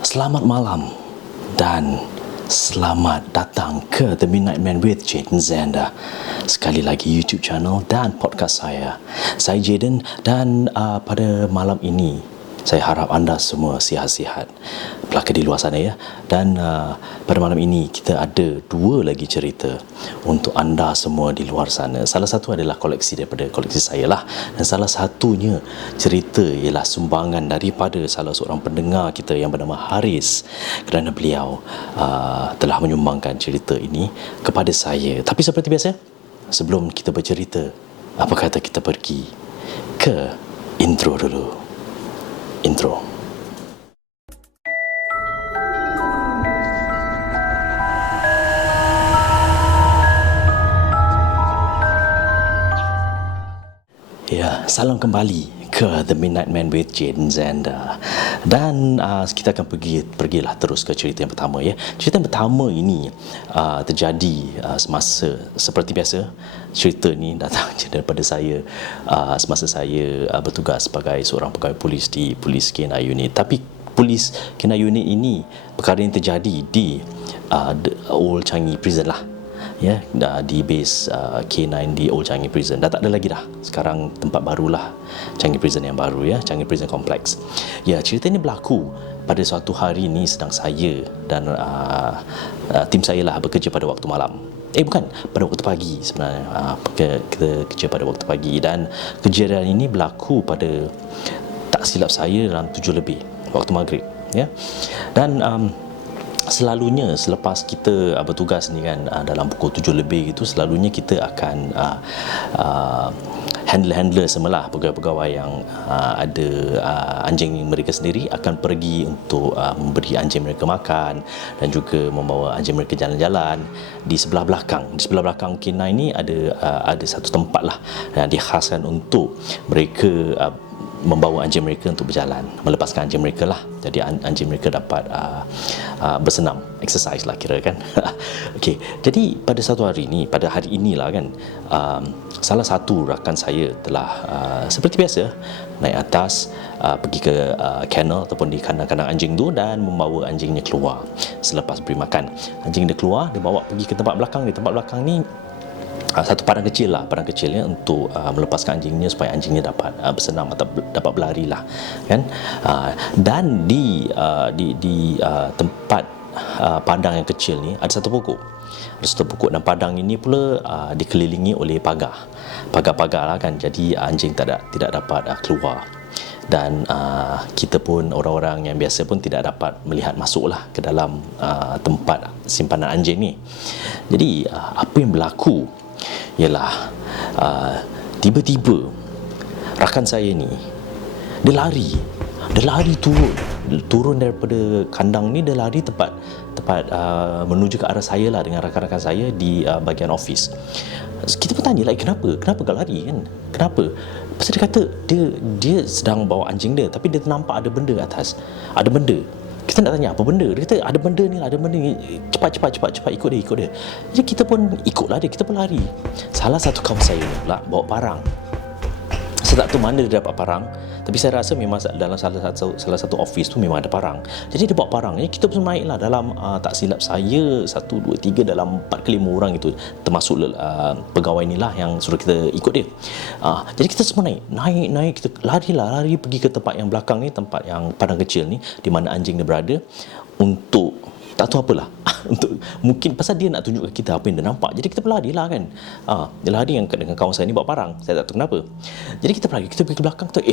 Selamat malam dan selamat datang ke The Midnight Man with Jaden Zanda. Sekali lagi YouTube channel dan podcast saya. Saya Jaden dan pada malam ini saya harap anda semua sihat-sihat pelaka di luar sana ya. Dan pada malam ini kita ada dua lagi cerita untuk anda semua di luar sana. Salah satu adalah koleksi daripada koleksi saya lah, dan salah satunya cerita ialah sumbangan daripada salah seorang pendengar kita yang bernama Haris, kerana beliau telah menyumbangkan cerita ini kepada saya. Tapi seperti biasa, sebelum kita bercerita, apa kata kita pergi ke intro dulu. Intro. Ya, salam kembali ke The Midnight Man with Jaden Zanda. Dan kita akan pergilah terus ke cerita yang pertama ya. Cerita yang pertama ini terjadi semasa, seperti biasa, cerita ni datang daripada saya semasa saya bertugas sebagai seorang pegawai polis di Polis K9 Unit. Tapi Polis K9 Unit ini, perkara yang terjadi di the Old Changi Prison lah, ya, di base K9 di Old Changi Prison. Dah tak ada lagi dah. Sekarang tempat barulah, Changi Prison yang baru ya, Changi Prison Complex. Ya, cerita ini berlaku pada suatu hari ni sedang saya dan tim saya lah bekerja pada waktu malam. Bukan, pada waktu pagi sebenarnya. Kita kerja pada waktu pagi, dan kejadian ini berlaku pada, tak silap saya, dalam 7 lebih waktu maghrib ya. Dan selalunya selepas kita bertugas ni kan, dalam pukul 7 lebih gitu, selalunya kita akan handler semelah, pegawai-pegawai yang ada anjing mereka sendiri akan pergi untuk memberi anjing mereka makan dan juga membawa anjing mereka jalan-jalan di sebelah belakang. Di sebelah belakang K9 ni ada satu tempat lah yang dikhaskan untuk mereka membawa anjing mereka untuk berjalan, melepaskan anjing mereka lah. Jadi anjing mereka dapat bersenam, exercise lah kira kan. Okey, jadi pada satu hari ni, pada hari inilah kan, salah satu rakan saya telah seperti biasa naik atas, pergi ke kennel ataupun di kandang-kandang anjing tu dan membawa anjingnya keluar. Selepas beri makan, anjing dia keluar, dia bawa pergi ke tempat belakang. Di tempat belakang ni satu padang kecilnya untuk melepaskan anjingnya supaya anjingnya dapat bersenam atau dapat berlari lah kan. Dan di tempat padang yang kecil ni ada satu pokok. Dan padang ini pula dikelilingi oleh pagar lah kan. Jadi anjing tidak dapat keluar. Dan kita pun, orang-orang yang biasa pun, tidak dapat melihat masuklah ke dalam tempat simpanan anjing ni. Jadi apa yang berlaku ialah tiba-tiba rakan saya ni dia lari turun daripada kandang ni. Dia lari tepat menuju ke arah saya lah dengan rakan-rakan saya di bahagian office. Kita pun tanya lah, kenapa kau lari kan, kenapa? Pasal dia kata dia sedang bawa anjing dia, tapi dia nampak ada benda atas, ada benda. Kita nak tanya apa benda, dia kata ada benda ni, cepat ikut dia. Jadi kita pun ikutlah dia, kita pun lari. Salah satu kawan saya ni pula bawa parang. Saya tak tahu mana dia dapat parang, tapi saya rasa memang dalam salah satu office tu memang ada parang. Jadi dia bawa parang ni, kita pun naik lah dalam, tak silap saya, 1, 2, 3, dalam 4 ke 5 orang itu, termasuk pegawai ni lah yang suruh kita ikut dia. Jadi kita semua naik, kita lari pergi ke tempat yang belakang ni, tempat yang padang kecil ni, di mana anjing dia berada, untuk tak tahu apalah untuk, mungkin pasal dia nak tunjuk ke kita apa yang dia nampak. Jadi kita berlari lah kan. Dia lari dengan kawan saya ni bawa parang. Saya tak tahu kenapa. Jadi kita pergi ke belakang tu,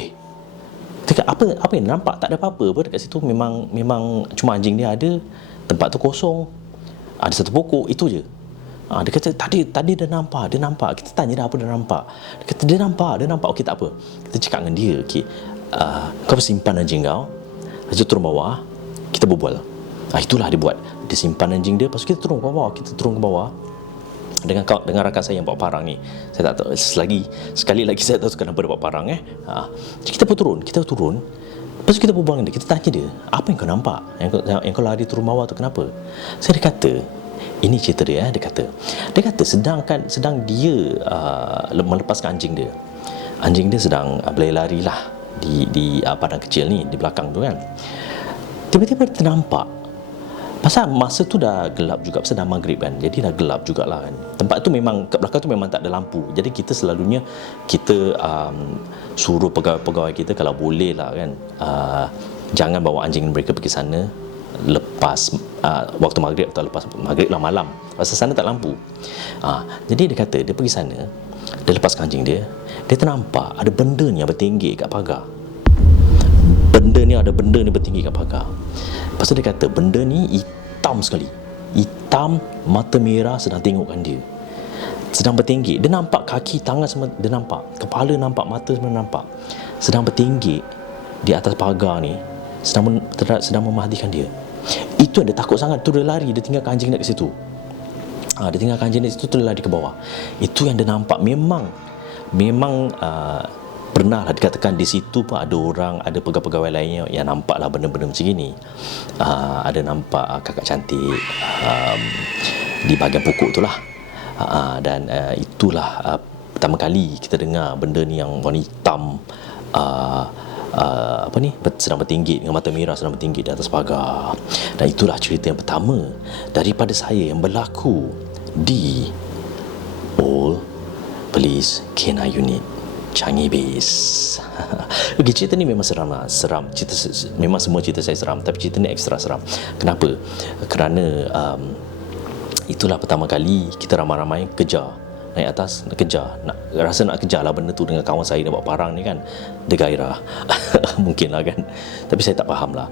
apa yang dia nampak? Tak ada apa-apa pun dekat situ. Memang cuma anjing dia ada, tempat tu kosong, ada satu pokok, itu je. Dia kata tadi dia nampak. Kita tanya dah apa dia nampak. Dia kata dia nampak. Okey, tak apa. Kita cakap dengan dia, okey, kau simpan anjing kau, lepas tu turun bawah, kita berbual. Itulah dia buat. Dia simpan anjing dia, lepas tu kita turun ke bawah dengan rakan saya yang bawa parang ni. Saya tak tahu, sekali lagi saya tak tahu kenapa dia bawa parang Jadi kita turun. Lepas tu kita berbual dengan dia, kita tanya dia, apa yang kau nampak, yang kau lari turun bawah tu, kenapa? Dia kata, ini cerita dia. Dia kata sedang dia melepaskan anjing dia sedang berlari lah di padang kecil ni di belakang tu kan. Tiba-tiba ternampak. Pasal masa tu dah gelap juga, pasal dah maghrib kan, jadi dah gelap jugalah kan. Tempat tu memang, kat belakang tu memang tak ada lampu. Jadi kita selalunya, kita suruh pegawai-pegawai kita kalau boleh lah kan, jangan bawa anjing mereka pergi sana lepas waktu maghrib atau lepas maghrib lah, malam, pasal sana tak lampu. Jadi dia kata dia pergi sana, dia lepaskan anjing dia ternampak ada benda ni yang bertinggi kat pagar. Benda ni bertinggi kat pagar. Lepas tu dia kata benda ni hitam sekali, hitam, mata merah, sedang tengokkan dia, sedang bertinggi. Dia nampak kaki, tangan semua dia nampak, kepala nampak, mata semua nampak, sedang bertinggi di atas pagar ni, sedang memerhatikan dia. Itu yang dia takut sangat. Tu dia lari, dia tinggalkan anjing dekat situ. Dia tinggalkan anjing dekat situ, tu dia lari ke bawah. Itu yang dia nampak. Memang pernah lah dikatakan di situ pun ada orang, ada pegawai-pegawai lainnya yang nampak lah benda-benda macam ni. Ada nampak kakak cantik di bahagian pokok tu lah. Dan itulah pertama kali kita dengar benda ni yang warna hitam, sedang bertinggi dengan mata merah, sedang bertinggi di atas pagar. Dan itulah cerita yang pertama daripada saya yang berlaku di All Police K9 Unit Changi Base. Okay, cerita ni memang seram. Memang semua cerita saya seram, tapi cerita ni ekstra seram. Kenapa? Kerana itulah pertama kali kita ramai-ramai kejar, naik atas, nak kejar, rasa nak kejar lah benda tu dengan kawan saya, dia bawa parang ni kan, dia gairah. Mungkin lah kan, tapi saya tak faham lah.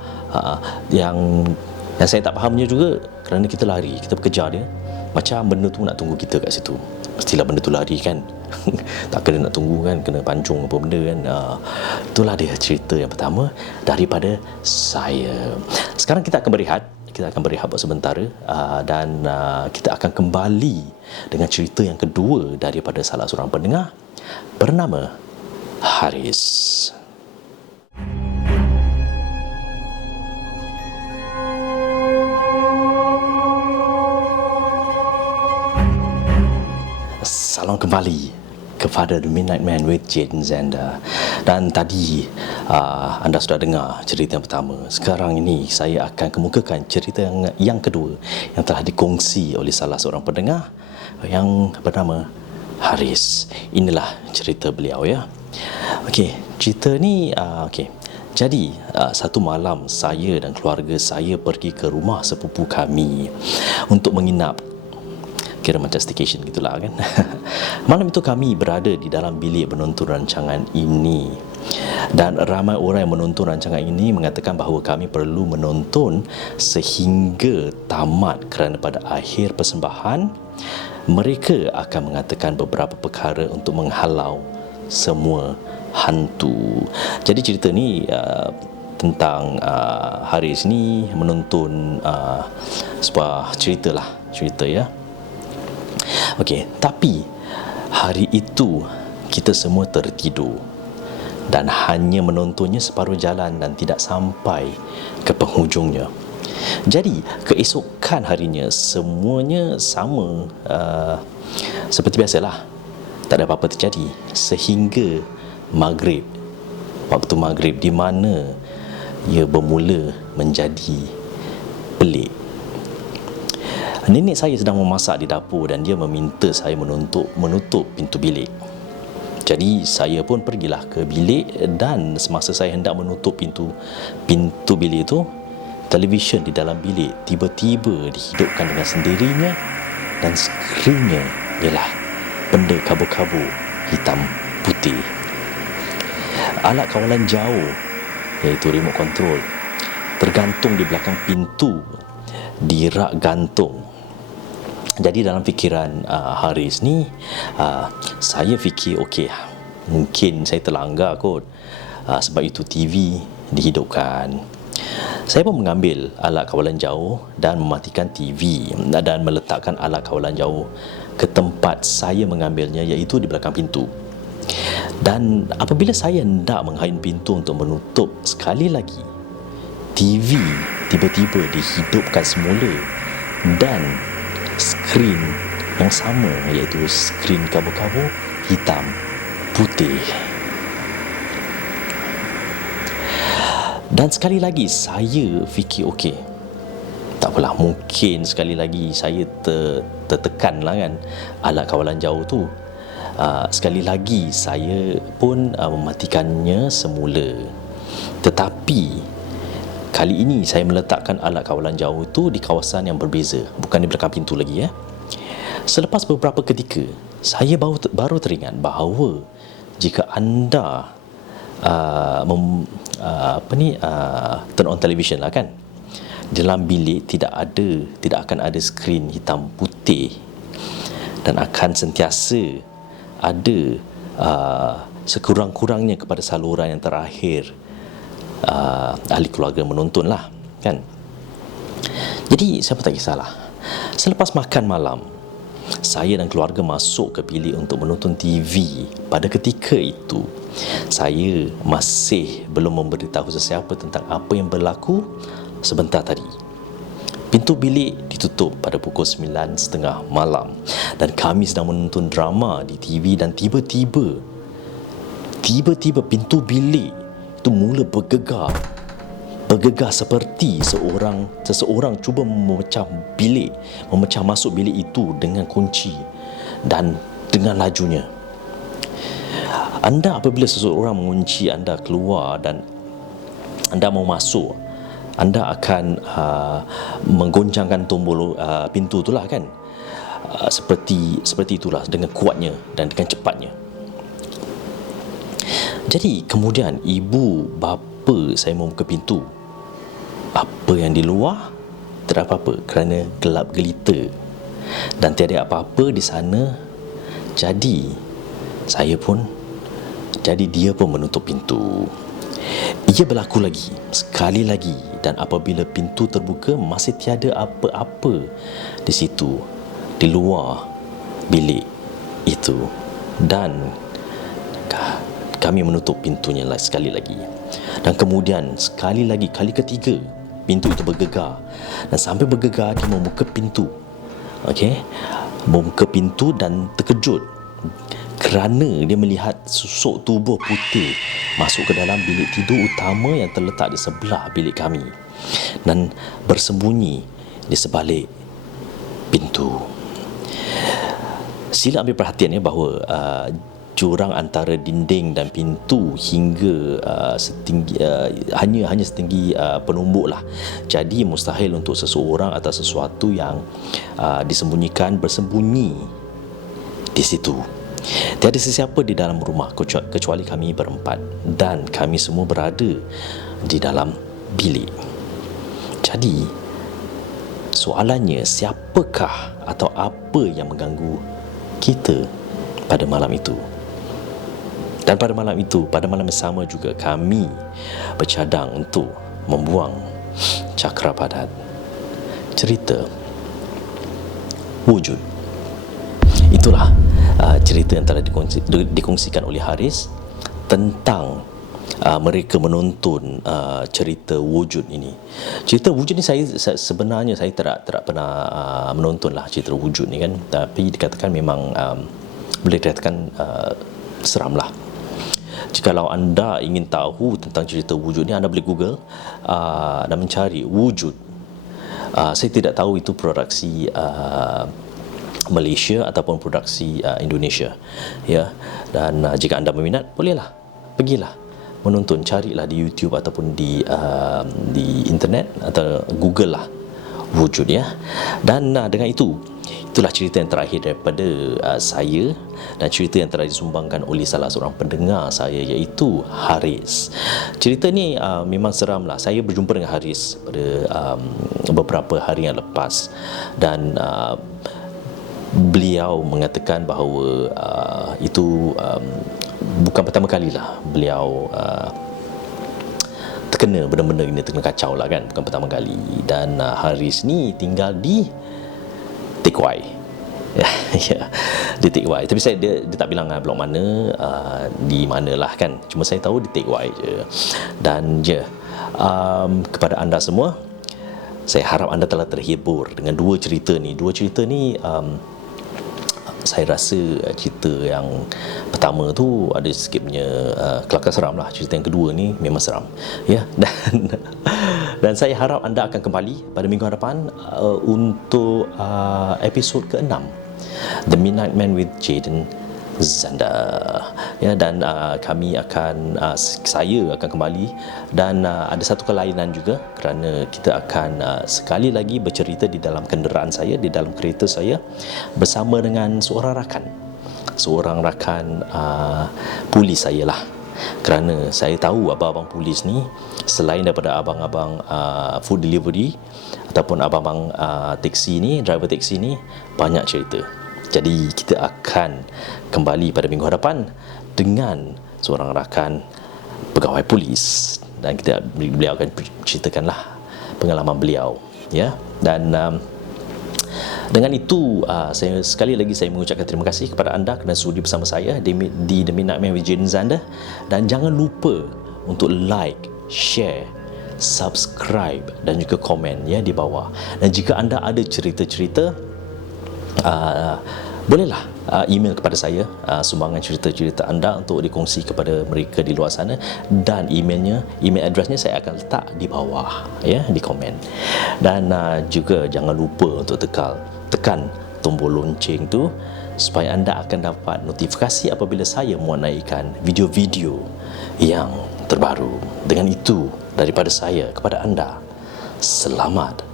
Yang saya tak fahamnya juga, kerana kita lari, kita kejar dia, macam benda tu nak tunggu kita kat situ. Mestilah benda tu lari kan. Tak kena nak tunggu kan, kena pancung apa benda kan. Itulah dia cerita yang pertama daripada saya. Sekarang kita akan berehat. Kita akan berehat buat sementara, dan kita akan kembali dengan cerita yang kedua daripada salah seorang pendengar bernama Haris. Salam kembali kepada The Midnight Man with Jaden Zander. Dan tadi anda sudah dengar cerita yang pertama. Sekarang ini saya akan kemukakan cerita yang kedua yang telah dikongsi oleh salah seorang pendengar yang bernama Haris. Inilah cerita beliau ya. Okey, cerita ni okey. Jadi satu malam saya dan keluarga saya pergi ke rumah sepupu kami untuk menginap. Kira macam staycation gitulah kan. Malam itu kami berada di dalam bilik menonton rancangan ini, dan ramai orang yang menonton rancangan ini mengatakan bahawa kami perlu menonton sehingga tamat, kerana pada akhir persembahan mereka akan mengatakan beberapa perkara untuk menghalau semua hantu. Jadi cerita ni tentang Haris ni menonton sebuah cerita ya. Okey, tapi hari itu kita semua tertidur dan hanya menontonnya separuh jalan dan tidak sampai ke penghujungnya. Jadi keesokan harinya semuanya sama seperti biasalah. Tak ada apa-apa terjadi sehingga maghrib. Waktu maghrib, di mana ia bermula menjadi pelik. Nenek saya sedang memasak di dapur dan dia meminta saya menutup pintu bilik. Jadi saya pun pergilah ke bilik, dan semasa saya hendak menutup pintu bilik itu, televisyen di dalam bilik tiba-tiba dihidupkan dengan sendirinya, dan skrinnya ialah benda kabur-kabur hitam putih. Alat kawalan jauh, iaitu remote control, tergantung di belakang pintu di rak gantung. Jadi dalam fikiran Haris ni, saya fikir okey, mungkin saya terlanggar kot, sebab itu TV dihidupkan. Saya pun mengambil alat kawalan jauh dan mematikan TV dan meletakkan alat kawalan jauh ke tempat saya mengambilnya, iaitu di belakang pintu. Dan apabila saya hendak menghain pintu untuk menutup sekali lagi, TV tiba-tiba dihidupkan semula, dan skrin yang sama, iaitu skrin kabur-kabur hitam putih. Dan sekali lagi saya fikir okey, tak apalah, mungkin sekali lagi saya tertekan lah kan alat kawalan jauh tu. Sekali lagi saya pun mematikannya semula. Tetapi kali ini saya meletakkan alat kawalan jauh tu di kawasan yang berbeza, bukan di belakang pintu lagi ya. Selepas beberapa ketika, saya baru teringat bahawa jika anda turn on television lah kan, dalam bilik tidak akan ada skrin hitam putih, dan akan sentiasa ada sekurang-kurangnya kepada saluran yang terakhir ahli keluarga menonton lah kan. Jadi siapa tak kisahlah, selepas makan malam saya dan keluarga masuk ke bilik untuk menonton TV. Pada ketika itu saya masih belum memberitahu sesiapa tentang apa yang berlaku sebentar tadi. Pintu bilik ditutup pada pukul 9.30 malam dan kami sedang menonton drama di TV, dan tiba-tiba pintu bilik itu mula bergegar seperti seseorang cuba memecah masuk bilik itu dengan kunci dan dengan lajunya. Anda apabila seseorang mengunci anda keluar dan anda mau masuk, anda akan menggoncangkan tombol pintu itulah kan. Seperti itulah, dengan kuatnya dan dengan cepatnya. Jadi kemudian ibu bapa saya membuka pintu. Apa yang di luar tak ada apa-apa kerana gelap gelita dan tiada apa-apa di sana. Jadi dia pun menutup pintu. Ia berlaku lagi, sekali lagi, dan apabila pintu terbuka masih tiada apa-apa di situ, di luar bilik itu, dan kami menutup pintunya sekali lagi. Dan kemudian sekali lagi, kali ketiga, pintu itu bergegar, dan sampai bergegar dia membuka pintu. Membuka pintu dan terkejut kerana dia melihat susuk tubuh putih masuk ke dalam bilik tidur utama yang terletak di sebelah bilik kami dan bersembunyi di sebalik pintu. Sila ambil perhatian ya bahawa jurang antara dinding dan pintu hingga setinggi hanya setinggi penumbuk lah. Jadi mustahil untuk seseorang atau sesuatu yang disembunyikan bersembunyi di situ. Tiada sesiapa di dalam rumah kecuali kami berempat, dan kami semua berada di dalam bilik. Jadi soalannya, siapakah atau apa yang mengganggu kita pada malam itu? Dan pada malam yang sama juga kami bercadang untuk membuang cakra padat. Cerita wujud. Itulah cerita yang telah dikongsikan oleh Haris tentang mereka menonton cerita wujud ini. Cerita wujud ni sebenarnya saya tak pernah menonton lah cerita wujud ni kan, tapi dikatakan memang boleh dikatakan seram lah. Jikalau anda ingin tahu tentang cerita wujud ni, anda boleh Google dan mencari wujud. Saya tidak tahu itu produksi Malaysia ataupun produksi Indonesia ya. Dan jika anda berminat, bolehlah pergilah menonton, carilah di YouTube ataupun di internet atau Google lah wujud ya. Dan dengan itulah cerita yang terakhir daripada saya, dan cerita yang telah disumbangkan oleh salah seorang pendengar saya, iaitu Haris. Cerita ni memang seram lah. Saya berjumpa dengan Haris pada beberapa hari yang lepas, dan beliau mengatakan bahawa itu bukan pertama kali lah beliau terkena benda-benda ini, terkena kacau lah kan, bukan pertama kali. Dan Haris ni tinggal di Teck Whye. Ya, di Teck Whye. Tapi dia tak bilang blok mana, di mana lah kan. Cuma saya tahu di Teck Whye je. Dan kepada anda semua, saya harap anda telah terhibur dengan dua cerita ni. saya rasa cerita yang pertama tu ada sikit punya kelakar seram lah. Cerita yang kedua ni memang seram, ya. Dan saya harap anda akan kembali pada minggu hadapan untuk episod ke-6, The Midnight Man with Jayden Zanda, ya. Dan kami akan saya akan kembali, dan ada satu kelainan juga kerana kita akan sekali lagi bercerita di dalam kenderaan saya, di dalam kereta saya, bersama dengan seorang rakan polis saya lah. Kerana saya tahu abang-abang polis ni, selain daripada abang-abang food delivery ataupun abang-abang taksi ni, driver taksi ni, banyak cerita. Jadi kita akan kembali pada minggu hadapan dengan seorang rakan pegawai polis, dan beliau akan ceritakanlah pengalaman beliau, ya. Dan dengan itu saya sekali lagi saya mengucapkan terima kasih kepada anda kerana sudi bersama saya di The Midnight Man with Jayden Zanda. Dan jangan lupa untuk like, share, subscribe dan juga komen, ya, di bawah. Dan jika anda ada cerita-cerita, bolehlah email kepada saya sumbangan cerita-cerita anda untuk dikongsi kepada mereka di luar sana, dan email addresnya saya akan letak di bawah, ya, di komen. Dan juga jangan lupa untuk tekan tombol lonceng tu supaya anda akan dapat notifikasi apabila saya menaikkan video-video yang terbaru. Dengan itu, daripada saya kepada anda, selamat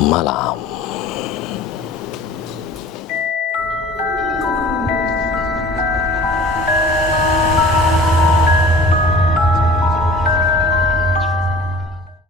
malam.